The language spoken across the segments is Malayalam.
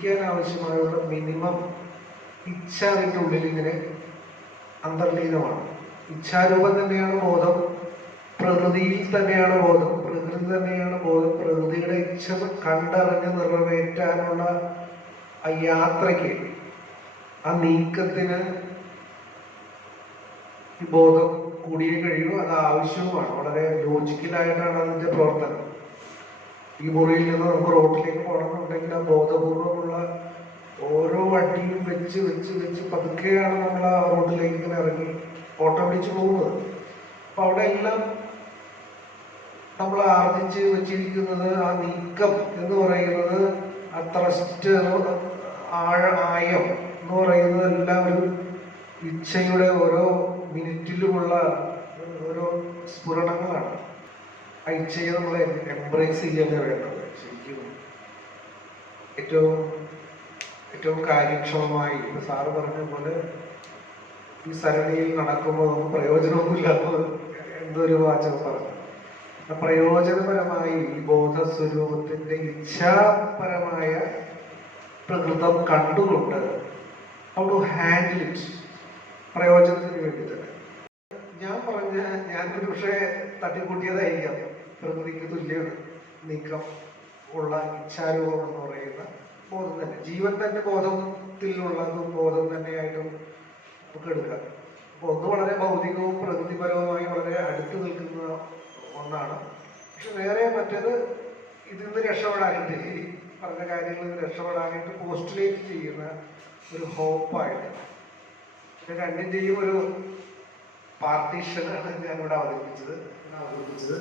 ജീവിക്കാൻ ആവശ്യമായുള്ള മിനിമം ഇച്ഛ അതിന്റെ ഉള്ളിൽ ഇങ്ങനെ അന്തർലീനമാണ്. ഇച്ഛാരൂപം തന്നെയാണ് ബോധം പ്രകൃതിയിൽ തന്നെയാണ് ബോധം പ്രകൃതി തന്നെയാണ് ബോധം. പ്രകൃതിയുടെ ഇച്ഛ കണ്ടറിഞ്ഞ് നിറവേറ്റാനുള്ള ആ യാത്രയ്ക്ക് ആ നീക്കത്തിന് ഈ ബോധം കൂടിയേ കഴിയൂ. അത് ആവശ്യവുമാണ്. വളരെ ലോജിക്കലായിട്ടാണ് അതിന്റെ പ്രവർത്തനം. ഈ മുറിയിൽ നിന്ന് നമുക്ക് റോട്ടിലേക്ക് പോകണമെന്നുണ്ടെങ്കിൽ ആ ബോധപൂർവമുള്ള ഓരോ വണ്ടിയും വെച്ച് വെച്ച് വെച്ച് പതുക്കെയാണ് നമ്മൾ ആ റോഡിലേക്ക് ഇങ്ങനെ ഇറങ്ങി ഓട്ടം പിടിച്ചു പോകുന്നത്. അപ്പൊ അവിടെ എല്ലാം നമ്മൾ ആർജിച്ച് വെച്ചിരിക്കുന്നത് ആ നീക്കം എന്ന് പറയുന്നത് ആ ത്രസ്റ്റ് ആഴ ആയം എന്ന് പറയുന്നത് എല്ലാം ഒരു ഇച്ഛയുടെ ഓരോ മിനിറ്റിലുമുള്ള ഓരോ സ്ഫുരണങ്ങളാണ്. ആ ഇച്ഛയെ നമ്മൾ എംബ്രേസ് ചെയ്യാൻ വേണ്ടത് ശരിക്കും ഏറ്റവും ഏറ്റവും കാര്യക്ഷമമായി സാറ് പറഞ്ഞ പോലെ ഈ സരണിയിൽ നടക്കുമ്പോൾ നമുക്ക് പ്രയോജനമൊന്നുമില്ലാത്ത എന്തൊരു വാചകം പറഞ്ഞു. പ്രയോജനപരമായി ഈ ബോധസ്വരൂപത്തിന്റെ ഇച്ഛാപരമായ പ്രകൃതം കണ്ടുകൊണ്ട് ഹൗ ടു ഹാൻഡിൽ ഇറ്റ് പ്രയോജനത്തിന് വേണ്ടി തന്നെ. ഞാൻ പറഞ്ഞ ഞാൻ ഒരു പക്ഷേ തട്ടിക്കൂട്ടിയതായിരിക്കാം. പ്രകൃതിക്ക് തുല്യ നീക്കം ഉള്ള ഇച്ഛാരൂപം എന്ന് പറയുന്ന ബോധം തന്നെ. ജീവൻ തന്നെ ബോധത്തിലുള്ളതും ബോധം തന്നെയായിട്ടും നമുക്ക് എടുക്കാം. അപ്പൊ ഒന്ന് വളരെ ഭൗതികവും പ്രകൃതിപരവുമായി വളരെ അടുത്ത് നിൽക്കുന്ന ഒന്നാണ്. പക്ഷെ വേറെ മറ്റേത് ഇതിൽ നിന്ന് രക്ഷപ്പെടാനായിട്ട് ഈ പറഞ്ഞ കാര്യങ്ങളിൽ നിന്ന് രക്ഷപ്പെടാനായിട്ട് പോസ്റ്റുലേറ്റ് ചെയ്യുന്ന ഒരു ഹോപ്പായിട്ട് ഇത് രണ്ടിന്റെയും ഒരു പാർട്ടീഷനാണ് ഞാൻ ഇവിടെ അവതരിപ്പിച്ചത്. അവതരിപ്പിച്ചത്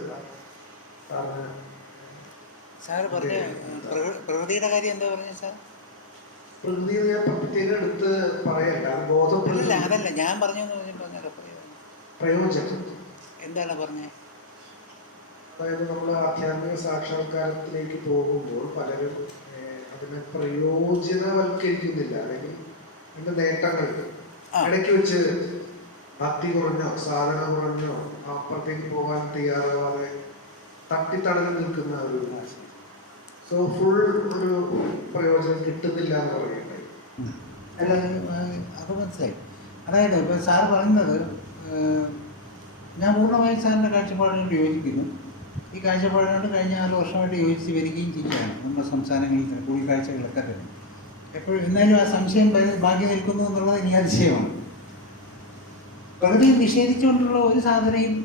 സാറ് പറഞ്ഞ. പ്രകൃ- പ്രകൃതിയുടെ കാര്യം എന്താ പറഞ്ഞു സാർ? പ്രകൃതിയെ ഞാൻ പ്രത്യേകം എടുത്ത് പറയല്ല അത് അതല്ല. ഞാൻ പറഞ്ഞു പ്രയോജനം. എന്താണ് പറഞ്ഞത് അതായത് നമ്മൾ ആധ്യാത്മിക സാക്ഷാത്കാരത്തിലേക്ക് പോകുമ്പോൾ പലരും അതിനെ പ്രയോജനവൽക്കരിക്കുന്നില്ല. അല്ലെങ്കിൽ അതിന്റെ നേട്ടങ്ങൾ. ഇടയ്ക്ക് വെച്ച് ഭക്തി കുറഞ്ഞോ സാധന കുറഞ്ഞോ അപ്പുറത്തേക്ക് പോകാൻ തയ്യാറാവാതെ തട്ടിത്തടഞ്ഞു നിൽക്കുന്ന ഒരു സോ ഫുൾ ഒരു പ്രയോജനം കിട്ടുന്നില്ല എന്ന് പറയുന്നത്. അല്ല അത് മനസ്സിലായി. അതായത് ഇപ്പം സാർ പറയുന്നത് ഞാൻ പൂർണമായും സാറിന്റെ കാഴ്ചപ്പാടിനോട് യോജിക്കുന്നു. ഈ കാഴ്ചപ്പാടിനോട് കഴിഞ്ഞ ആറ് വർഷമായിട്ട് യോജിച്ച് വരികയും ചെയ്യുകയാണ്. നമ്മുടെ സംസ്ഥാനങ്ങളിൽ കൂടിക്കാഴ്ചകളൊക്കെ തന്നെ. എപ്പോഴും എന്നാലും ആ സംശയം ബാക്കി നിൽക്കുന്നു എന്നുള്ളത് ഇനി അതിശയമാണ്. പ്രകൃതി നിഷേധിച്ചുകൊണ്ടുള്ള ഒരു സാധനയും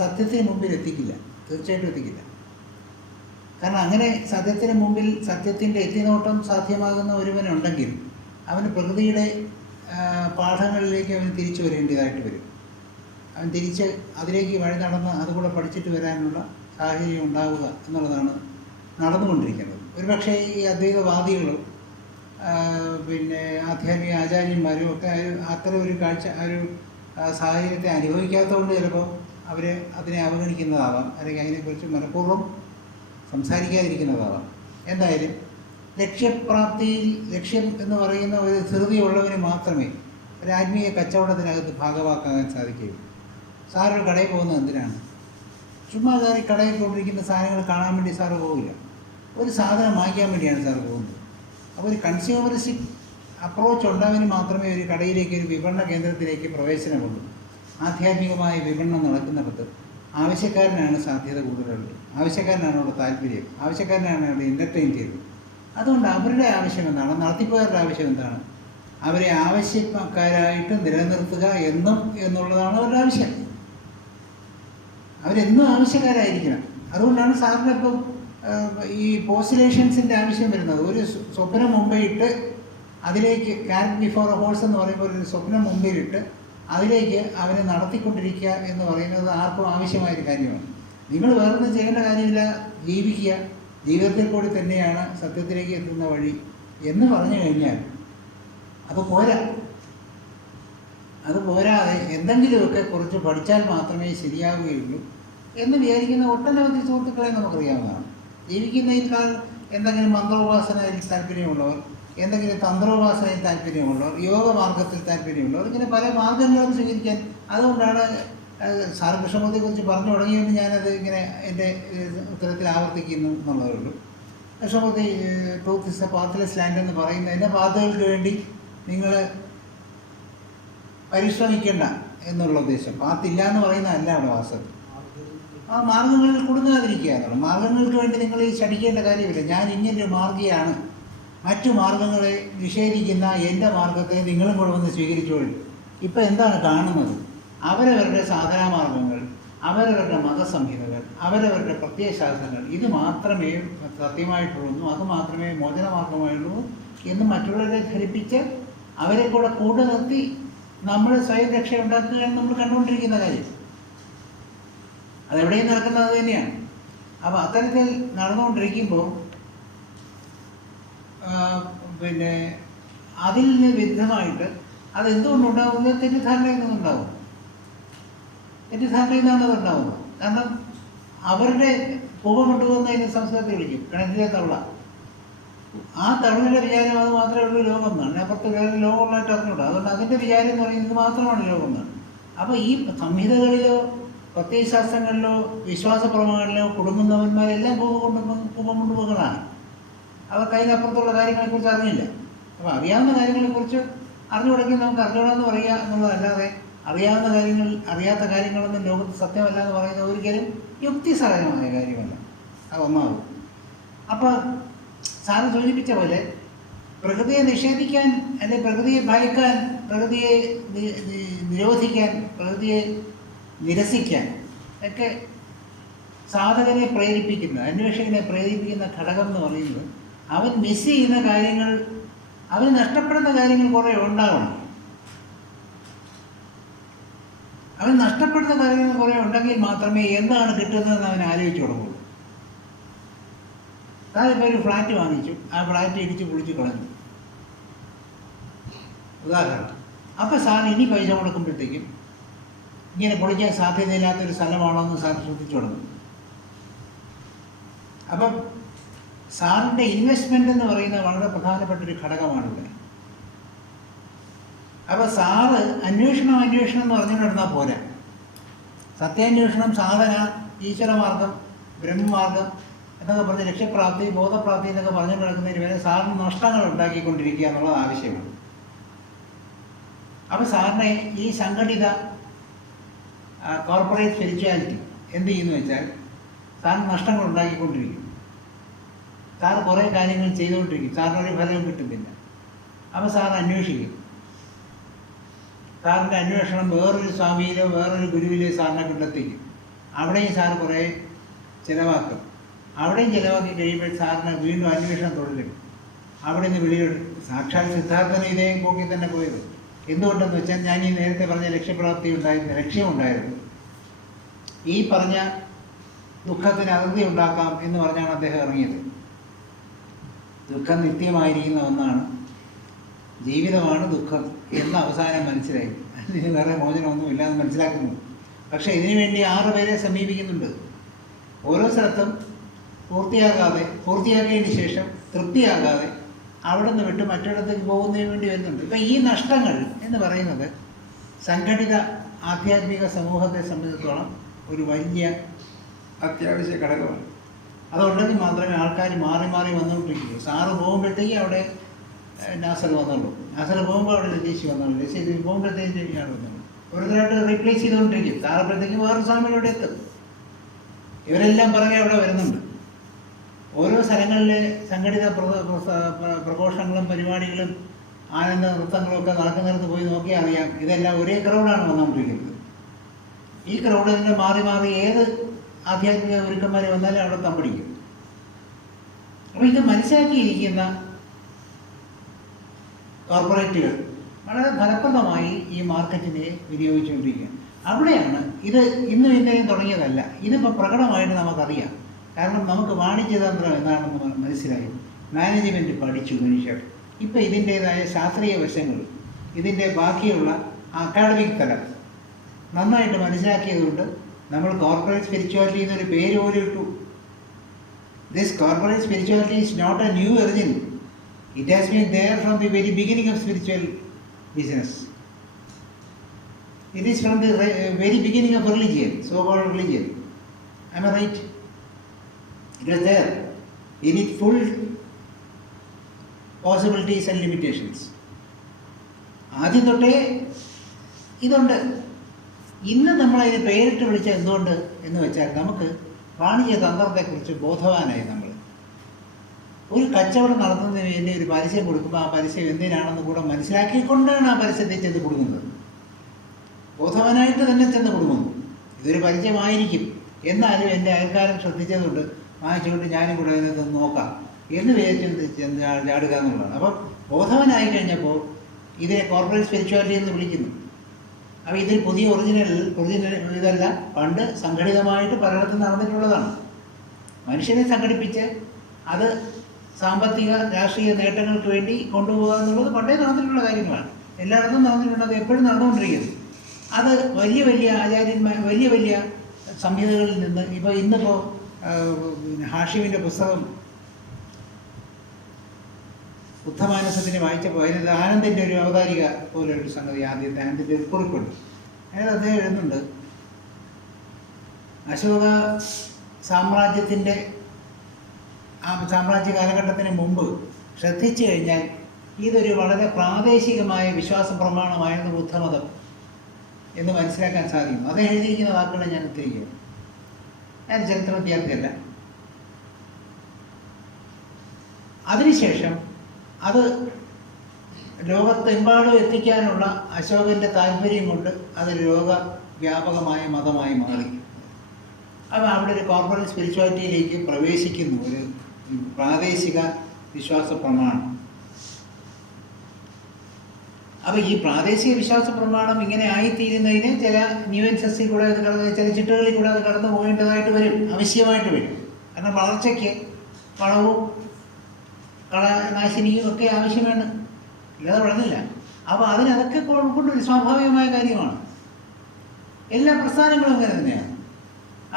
സത്യത്തെ മുമ്പിൽ എത്തിക്കില്ല തീർച്ചയായിട്ടും എത്തിക്കില്ല. കാരണം അങ്ങനെ സത്യത്തിന് മുമ്പിൽ സത്യത്തിന്റെ എത്തിനോട്ടം സാധ്യമാകുന്ന ഒരുവനുണ്ടെങ്കിൽ അവന് പ്രകൃതിയുടെ പാഠങ്ങളിലേക്ക് അവന് തിരിച്ചു വരേണ്ടതായിട്ട് വരും. അവൻ തിരിച്ച് അതിലേക്ക് വഴി നടന്ന് അതുകൂടെ പഠിച്ചിട്ട് വരാനുള്ള സാഹചര്യം ഉണ്ടാവുക എന്നുള്ളതാണ് നടന്നുകൊണ്ടിരിക്കുന്നത്. ഒരുപക്ഷേ ഈ അദ്വൈതവാദികളും പിന്നെ ആധ്യാത്മിക ആചാര്യന്മാരും ഒക്കെ അത്ര ഒരു- കാഴ്ച ഒരു സാഹചര്യത്തെ അനുഭവിക്കാത്തതുകൊണ്ട് ചിലപ്പോൾ അവർ അതിനെ അവഗണിക്കുന്നതാവാം അല്ലെങ്കിൽ അതിനെക്കുറിച്ച് മനഃപൂർവം സംസാരിക്കാതിരിക്കുന്നതാവാം. എന്തായാലും ലക്ഷ്യപ്രാപ്തിയിൽ ലക്ഷ്യം എന്ന് പറയുന്ന ഒരു ധൃതിയുള്ളവന് മാത്രമേ ഒരു ആത്മീയ കച്ചവടത്തിനകത്ത് ഭാഗവാക്കാകാൻ സാധിക്കുകയുള്ളൂ. സാർ ഒരു കടയിൽ പോകുന്നത് എന്തിനാണ്? ചുമ്മാ ഈ കടയിൽ കൊണ്ടിരിക്കുന്ന സാധനങ്ങൾ കാണാൻ വേണ്ടി സാറ് പോകില്ല ഒരു സാധനം വാങ്ങിക്കാൻ വേണ്ടിയാണ് സാർ പോകുന്നത്. അപ്പോൾ ഒരു കൺസ്യൂമറിസ്റ്റിക് അപ്രോച്ച് ഉണ്ടാവിന് മാത്രമേ ഒരു കടയിലേക്ക് ഒരു വിപണന കേന്ദ്രത്തിലേക്ക് പ്രവേശനമുള്ളൂ. ആധ്യാത്മികമായ വിപണനം നടക്കുന്നിടത്ത് ആവശ്യക്കാരനാണ് സാധ്യത കൂടുതലുള്ളത്. ആവശ്യക്കാരനാണ് അവിടെ താല്പര്യം. ആവശ്യക്കാരനാണ് അവിടെ എന്റർടൈൻ ചെയ്തത് അതുകൊണ്ട് അവരുടെ ആവശ്യം എന്താണ്? നടത്തിപ്പുകാരുടെ ആവശ്യം എന്താണ്? അവരെ ആവശ്യക്കാരായിട്ട് നിലനിർത്തുക എന്നും എന്നുള്ളതാണ് അവരുടെ ആവശ്യം. അവരെന്നും ആവശ്യക്കാരായിരിക്കണം. അതുകൊണ്ടാണ് സാറിന് ഇപ്പം ഈ പോസ്റ്റുലേഷൻസിന്റെ ആവശ്യം വരുന്നത്. ഒരു സ്വപ്നം മുമ്പേ ഇട്ട് അതിലേക്ക് ക്യാൻ ബിഫോർ എ ഹോഴ്സ് എന്ന് പറയുമ്പോൾ ഒരു സ്വപ്നം മുമ്പിലിട്ട് അതിലേക്ക് അവനെ നടത്തിക്കൊണ്ടിരിക്കുക എന്ന് പറയുന്നത് ആർക്കും ആവശ്യമായ ഒരു കാര്യമാണ്. നിങ്ങൾ വേറൊന്നും ചെയ്യേണ്ട കാര്യമില്ല. ജീവിക്കുക. ജീവിതത്തിൽ കൂടി തന്നെയാണ് സത്യത്തിലേക്ക് എത്തുന്ന വഴി എന്ന് പറഞ്ഞു കഴിഞ്ഞാൽ അത് പോരാ. അത് പോരാതെ എന്തെങ്കിലുമൊക്കെ കുറച്ച് പഠിച്ചാൽ മാത്രമേ ശരിയാവുകയുള്ളൂ എന്ന് വിചാരിക്കുന്ന ഒട്ടനവധി സുഹൃത്തുക്കളെ നമുക്കറിയാവുന്നതാണ്. ജീവിക്കുന്നതിനേക്കാൾ എന്തെങ്കിലും മന്ത്രോപാസനയിൽ താല്പര്യമുള്ളവർ എന്തെങ്കിലും തന്ത്രോപാസനയിൽ താല്പര്യമുള്ളവർ യോഗ മാർഗത്തിൽ താല്പര്യമുള്ളവർ ഇങ്ങനെ പല മാർഗങ്ങളും സ്വീകരിക്കാൻ അതുകൊണ്ടാണ് സാർ കൃഷ്ണമൂർത്തിയെക്കുറിച്ച് പറഞ്ഞു തുടങ്ങിയതുകൊണ്ട് ഞാനത് ഇങ്ങനെ എന്റെ ഉത്തരത്തിൽ ആവർത്തിക്കുന്നു എന്നുള്ളതേ ഉള്ളൂ. കൃഷ്ണമൂർത്തി ടൂത്ത് ഇസ് എ പാത്ത്ലെസ് ലാൻഡ് എന്ന് പറയുന്നതിന്റെ പാതകൾക്ക് വേണ്ടി നിങ്ങൾ പരിശ്രമിക്കേണ്ട എന്നുള്ള ഉദ്ദേശം. പാത്തില്ല എന്ന് പറയുന്നതല്ല അവിടെ വാസ ആ മാർഗങ്ങളിൽ കൊടുങ്ങാതിരിക്കുക എന്നുള്ളത് മാർഗങ്ങൾക്ക് വേണ്ടി നിങ്ങൾ ഈ ശടിക്കേണ്ട കാര്യമില്ല. ഞാൻ ഇങ്ങനൊരു മാർഗിയാണ്. മറ്റു മാർഗങ്ങളെ നിഷേധിക്കുന്ന എന്റെ മാർഗത്തെ നിങ്ങളും കൂടെ വന്ന് സ്വീകരിച്ചോളൂ ഇപ്പം എന്താണ് കാണുന്നത്? അവരവരുടെ സാധനാ മാർഗങ്ങൾ അവരവരുടെ മതസംഹിതകൾ അവരവരുടെ പ്രത്യയശാസ്ത്രങ്ങൾ ഇത് മാത്രമേ സത്യമായിട്ടുള്ളൂ അത് മാത്രമേ മോചനമാർഗമായുള്ളൂ എന്ന് മറ്റുള്ളവരെ ധരിപ്പിച്ച് അവരെ കൂടെ കൂടെ നിർത്തി നമ്മൾ സ്വയം രക്ഷ ഉണ്ടാക്കുകയാണ് നമ്മൾ കണ്ടുകൊണ്ടിരിക്കുന്ന കാര്യം. അതെവിടെയും നടക്കുന്നത് തന്നെയാണ്. അപ്പോൾ അത്തരത്തിൽ നടന്നുകൊണ്ടിരിക്കുമ്പോൾ പിന്നെ അതിൽ നിന്ന് വിരുദ്ധമായിട്ട് അത് എന്തുകൊണ്ടുണ്ടാകുന്നത് തെറ്റിദ്ധാരണയിൽ നിന്നുണ്ടാവും തെറ്റിദ്ധാരണയിൽ നിന്നാണ് അത് ഉണ്ടാവുന്നത് കാരണം അവരുടെ പുക കൊണ്ടുപോകുന്നതിന് സംസ്കൃതത്തിൽ വിളിക്കും. കിണറ്റിലെ തള്ള ആ തള്ളിന്റെ വിചാരം അത് മാത്രമേ ഉള്ളൂ ലോകം എന്നാണ് അപ്പുറത്ത് വേറെ ലോകമുള്ളതായിട്ട് അറിഞ്ഞൂടാ അതുകൊണ്ട് അതിന്റെ വിചാരം എന്ന് പറയുന്നത് മാത്രമാണ് ലോകം എന്നാണ് അപ്പോൾ ഈ സംഹിതകളിലോ പ്രത്യയശാസ്ത്രങ്ങളിലോ ശാസ്ത്രങ്ങളിലോ പ്രമാണങ്ങളിലോ കുടുങ്ങുന്നവന്മാരെല്ലാം പുക കൊണ്ട് പുക കൊണ്ടുപോകുന്നതാണ്. അവർക്ക് അതിനപ്പുറത്തുള്ള കാര്യങ്ങളെക്കുറിച്ച് അറിഞ്ഞില്ല. അപ്പോൾ അറിയാവുന്ന കാര്യങ്ങളെക്കുറിച്ച് അറിഞ്ഞു തുടങ്ങി നമുക്ക് എന്ന് പറയുക എന്നുള്ളതല്ലാതെ അറിയാവുന്ന കാര്യങ്ങൾ അറിയാത്ത കാര്യങ്ങളൊന്നും ലോകത്ത് സത്യമല്ല എന്ന് പറയുന്നത് ഒരിക്കലും യുക്തിസഹജമായ കാര്യമല്ല. അത് ഒന്നാകും അപ്പോൾ സാറ് സൂചിപ്പിച്ച പോലെ പ്രകൃതിയെ നിഷേധിക്കാൻ അല്ലെങ്കിൽ പ്രകൃതിയെ ഭയക്കാൻ പ്രകൃതിയെ നിരോധിക്കാൻ പ്രകൃതിയെ നിരസിക്കാൻ ഒക്കെ സാധകനെ പ്രേരിപ്പിക്കുന്ന അന്വേഷകനെ പ്രേരിപ്പിക്കുന്ന ഘടകം എന്ന് പറയുന്നത് അവൻ മിസ് ചെയ്യുന്ന കാര്യങ്ങൾ അവന് നഷ്ടപ്പെടുന്ന കാര്യങ്ങൾ കുറേ ഉണ്ടാവണം അവൻ നഷ്ടപ്പെടുന്ന കാര്യങ്ങൾ കുറേ ഉണ്ടെങ്കിൽ മാത്രമേ എന്താണ് കിട്ടുന്നതെന്ന് അവൻ ആലോചിച്ചു തുടങ്ങുള്ളൂ. താനിപ്പോൾ ഒരു ഫ്ലാറ്റ് വാങ്ങിച്ചു. ആ ഫ്ലാറ്റ് ഇടിച്ച് പൊളിച്ച് കളഞ്ഞു. ഉദാഹരണം. അപ്പോൾ സാർ ഇനി പൈസ കൊടുക്കുമ്പോഴത്തേക്കും ഇങ്ങനെ പൊളിക്കാൻ സാധ്യതയില്ലാത്തൊരു സ്ഥലമാണോ എന്ന് സാർ ശ്രദ്ധിച്ചു തുടങ്ങും. അപ്പം സാറിന്റെ ഇൻവെസ്റ്റ്മെന്റ് എന്ന് പറയുന്നത് വളരെ പ്രധാനപ്പെട്ട ഒരു ഘടകമാണിവിടെ അപ്പോൾ സാറ് അന്വേഷണം അന്വേഷണം എന്ന് പറഞ്ഞുകൊണ്ടിരുന്നാൽ പോരാ? സത്യാന്വേഷണം സാധന ഈശ്വരമാർഗം ബ്രഹ്മമാർഗം എന്നൊക്കെ പറഞ്ഞ് ലക്ഷ്യപ്രാപ്തി ബോധപ്രാപ്തി എന്നൊക്കെ പറഞ്ഞു കിടക്കുന്നതിന് വരെ സാറിന് നഷ്ടങ്ങൾ ഉണ്ടാക്കിക്കൊണ്ടിരിക്കുക എന്നുള്ളത് ആവശ്യമാണ്. അപ്പോൾ സാറിനെ ഈ സംഘടിത കോർപ്പറേറ്റ് സ്പിരിച്വാലിറ്റി എന്ത് ചെയ്യുന്നു വെച്ചാൽ സാറിന് നഷ്ടങ്ങൾ ഉണ്ടാക്കിക്കൊണ്ടിരിക്കും. സാർ കുറേ കാര്യങ്ങൾ ചെയ്തുകൊണ്ടിരിക്കും. സാറിന് ഒരു കിട്ടും കിട്ടുന്നില്ല. അപ്പോൾ സാർ അന്വേഷിക്കും. സാറിന്റെ അന്വേഷണം വേറൊരു സ്വാമിയിലോ വേറൊരു ഗുരുവിലോ സാറിനെ കണ്ടെത്തിക്കും. അവിടെയും സാർ കുറേ ചിലവാക്കും. അവിടെയും ചിലവാക്കി കഴിയുമ്പോൾ സാറിന് വീണ്ടും അന്വേഷണം തുടരും. അവിടെ നിന്ന് വിളി സാക്ഷാൽ സിദ്ധാർത്ഥന ഇതേ പോക്കി തന്നെ പോയത്. എന്തുകൊണ്ടെന്ന് വെച്ചാൽ ഞാൻ ഈ നേരത്തെ പറഞ്ഞ ലക്ഷ്യപ്രാപ്തി ഉണ്ടായിരുന്നു. ലക്ഷ്യമുണ്ടായിരുന്നു ഈ പറഞ്ഞ ദുഃഖത്തിന് അറുതി ഉണ്ടാക്കാം എന്ന് പറഞ്ഞാണ് അദ്ദേഹം ഇറങ്ങിയത്. ദുഃഖം നിത്യമായിരിക്കുന്ന ഒന്നാണ്. ജീവിതമാണ് ദുഃഖം എന്ന് അവസാനം മനസ്സിലായി. അതിന് വേറെ മോചനമൊന്നുമില്ല എന്ന് മനസ്സിലാക്കുന്നു. പക്ഷേ ഇതിനുവേണ്ടി ആറ് പേരെ സമീപിക്കുന്നുണ്ട്. ഓരോ സ്ഥലത്തും പൂർത്തിയാകാതെ പൂർത്തിയാക്കിയതിന് ശേഷം തൃപ്തിയാകാതെ അവിടെ നിന്ന് വിട്ട് മറ്റിടത്തേക്ക് പോകുന്നതിന് വേണ്ടി വരുന്നുണ്ട്. ഇപ്പം ഈ നഷ്ടങ്ങൾ എന്ന് പറയുന്നത് സംഘടിത ആധ്യാത്മിക സമൂഹത്തെ സംബന്ധിച്ചിടത്തോളം ഒരു വലിയ അത്യാവശ്യ ഘടകമാണ്. അതുണ്ടെങ്കിൽ മാത്രമേ ആൾക്കാർ മാറി മാറി വന്നുകൊണ്ടിരിക്കുകയുള്ളൂ. സാറ് പോകുമ്പോഴത്തേക്കും അവിടെ നാസൽ വന്നുള്ളൂ നാസൽ പോകുമ്പോൾ അവിടെ രതീഷ് വന്നുള്ളൂ രതീഷ് പോകുമ്പോഴത്തേക്കും ഇയാൾ വന്നുള്ളൂ ഓരോരുത്തരായിട്ട് റീപ്ലേസ് ചെയ്തുകൊണ്ടിരിക്കും. സാറപ്പോഴത്തേക്കും വേറെ സ്വാമി ഇവിടെ എത്തും. ഇവരെല്ലാം പുറകെ അവിടെ വരുന്നുണ്ട്. ഓരോ സ്ഥലങ്ങളിലെ സംഘടിത പ്ര- പ്ര- പ്ര- പ്രഘോഷങ്ങളും പരിപാടികളും ആനന്ദ നൃത്തങ്ങളും ഒക്കെ നടക്കുന്നിടത്ത് പോയി നോക്കിയാൽ അറിയാം. ഇതെല്ലാം ഒരേ ക്രൗഡാണ് വന്നുകൊണ്ടിരിക്കുന്നത്. ഈ ക്രൗഡ് തന്നെ മാറി മാറി ഏത് ആധ്യാത്മിക ഗുരുക്കന്മാർ വന്നാലും അവിടെ തമ്പടിക്കും അപ്പോൾ ഇത് മനസ്സിലാക്കിയിരിക്കുന്ന കോർപ്പറേറ്റുകൾ വളരെ ഫലപ്രദമായി ഈ മാർക്കറ്റിനെ വിനിയോഗിച്ചുകൊണ്ടിരിക്കുകയാണ്. അവിടെയാണ് ഇത് ഇന്നും ഇന്നലെയും തുടങ്ങിയതല്ല. ഇതിപ്പോൾ പ്രകടമായിട്ട് നമുക്കറിയാം. കാരണം നമുക്ക് വാണിജ്യതന്ത്രം എന്താണെന്ന് മനസ്സിലായി. മാനേജ്മെന്റ് പഠിച്ചു മനുഷ്യർ. ഇപ്പോൾ ഇതിന്റെതായ ശാസ്ത്രീയ വശങ്ങൾ ഇതിന്റെ ബാക്കിയുള്ള അക്കാഡമിക് തലം നന്നായിട്ട് മനസ്സിലാക്കിയതുകൊണ്ട് നമ്മൾ കോർപ്പറേറ്റ് സ്പിരിച്വാലിറ്റി എന്നൊരു പേര് പോലും ഇട്ടു. This corporate spirituality is not a new origin it has been there from the very beginning of spiritual business it is from the very beginning of of so call religion I'm a right? It was there. In it full possibilities and limitations ആദ്യം തൊട്ടേ ഇതുണ്ട്. ഇന്ന് നമ്മളതിന് പേരിട്ട് വിളിച്ച എന്തുകൊണ്ട് എന്ന് വെച്ചാൽ നമുക്ക് വാണിജ്യ തന്ത്രത്തെക്കുറിച്ച് ബോധവാനായി നമ്മൾ. ഒരു കച്ചവടം നടത്തുന്നതിന് വേണ്ടി ഒരു പരസ്യം കൊടുക്കുമ്പോൾ ആ പരസ്യം എന്തിനാണെന്ന് കൂടെ മനസ്സിലാക്കിക്കൊണ്ടാണ് ആ പരസ്യത്തെ ചെന്ന് കൊടുക്കുന്നത്. ബോധവാനായിട്ട് തന്നെ ചെന്ന് കൊടുക്കുന്നു. ഇതൊരു പരിചയമായിരിക്കും എന്നാലും എന്റെ അയൽക്കാരൻ ശ്രദ്ധിച്ചതുകൊണ്ട് വാങ്ങിച്ചുകൊണ്ട് ഞാനും കൂടെ അതിനകത്ത് നോക്കാം. എന്ന് വിചാരിച്ച് ചാടുക എന്നുള്ളതാണ്. അപ്പം ബോധവനായി കഴിഞ്ഞപ്പോൾ ഇതിനെ കോർപ്പറേറ്റ് സ്പിരിച്വാലിറ്റി എന്ന് വിളിക്കുന്നു. അപ്പോൾ ഇതിൽ പുതിയ ഒറിജിനൽ ഒറിജിനൽ ഇതല്ല. പണ്ട് സംഘടിതമായിട്ട് പലയിടത്തും നടന്നിട്ടുള്ളതാണ്. മനുഷ്യനെ സംഘടിപ്പിച്ച് അത് സാമ്പത്തിക രാഷ്ട്രീയ നേട്ടങ്ങൾക്ക് വേണ്ടി കൊണ്ടുപോകുക എന്നുള്ളത് പണ്ടേ നടന്നിട്ടുള്ള കാര്യങ്ങളാണ്. എല്ലായിടത്തും നടന്നിട്ടുണ്ട്. അത് എപ്പോഴും നടന്നുകൊണ്ടിരിക്കുന്നു. അത് വലിയ വലിയ ആചാര്യന്മാർ വലിയ വലിയ സംഹിതകളിൽ നിന്ന് ഇപ്പോൾ ഇന്നിപ്പോൾ ഹാഷിമിന്റെ പുസ്തകം ബുദ്ധമാനസത്തിന് വായിച്ചപ്പോൾ അതിനകത്ത് ആനന്ദിന്റെ ഒരു അവതാരിക പോലൊരു സംഗതി ആദ്യത്തെ ആനന്ദിന്റെ ഒരു കുറിപ്പുണ്ട്. അതായത് അദ്ദേഹം എഴുതുന്നുണ്ട് അശോക സാമ്രാജ്യത്തിന്റെ ആ സാമ്രാജ്യ കാലഘട്ടത്തിന് മുമ്പ് ശ്രദ്ധിച്ചു കഴിഞ്ഞാൽ ഇതൊരു വളരെ പ്രാദേശികമായ വിശ്വാസ പ്രമാണമായിരുന്നു ബുദ്ധമതം എന്ന് മനസ്സിലാക്കാൻ സാധിക്കും. അത് എഴുതിയിരിക്കുന്ന വാക്കുകളെ ഞാൻ ഉദ്ധരിക്കുകയാണ് ഞാൻ ചരിത്ര വിദ്യാർത്ഥിയല്ല. അതിനുശേഷം അത് ലോകത്തെമ്പാടും എത്തിക്കാനുള്ള അശോകന്റെ താല്പര്യം കൊണ്ട് അത് ലോക വ്യാപകമായ മതമായി മാറി. അവ അവിടെ ഒരു കോർപ്പറേറ്റ് സ്പിരിച്വാലിറ്റിയിലേക്ക് പ്രവേശിക്കുന്നു ഒരു പ്രാദേശിക വിശ്വാസ പ്രമാണം. അപ്പോൾ ഈ പ്രാദേശിക വിശ്വാസ പ്രമാണം ഇങ്ങനെ ആയിത്തീരുന്നതിന് ചില ന്യൂവൻസസിൽ കൂടെ അത് കടന്ന് ചില ചിട്ടകളിൽ കൂടെ അത് കടന്നു പോകേണ്ടതായിട്ട് വരും ആവശ്യമായിട്ട് വരും. കാരണം വളർച്ചയ്ക്ക് വളവും കളനാശിനിയും ഒക്കെ ആവശ്യമാണ്. ഇല്ലാതെ വളർന്നില്ല. അപ്പോൾ അതിനതൊക്കെ കൊണ്ടൊരു സ്വാഭാവികമായ കാര്യമാണ്. എല്ലാ പ്രസ്ഥാനങ്ങളും അങ്ങനെ തന്നെയാണ്.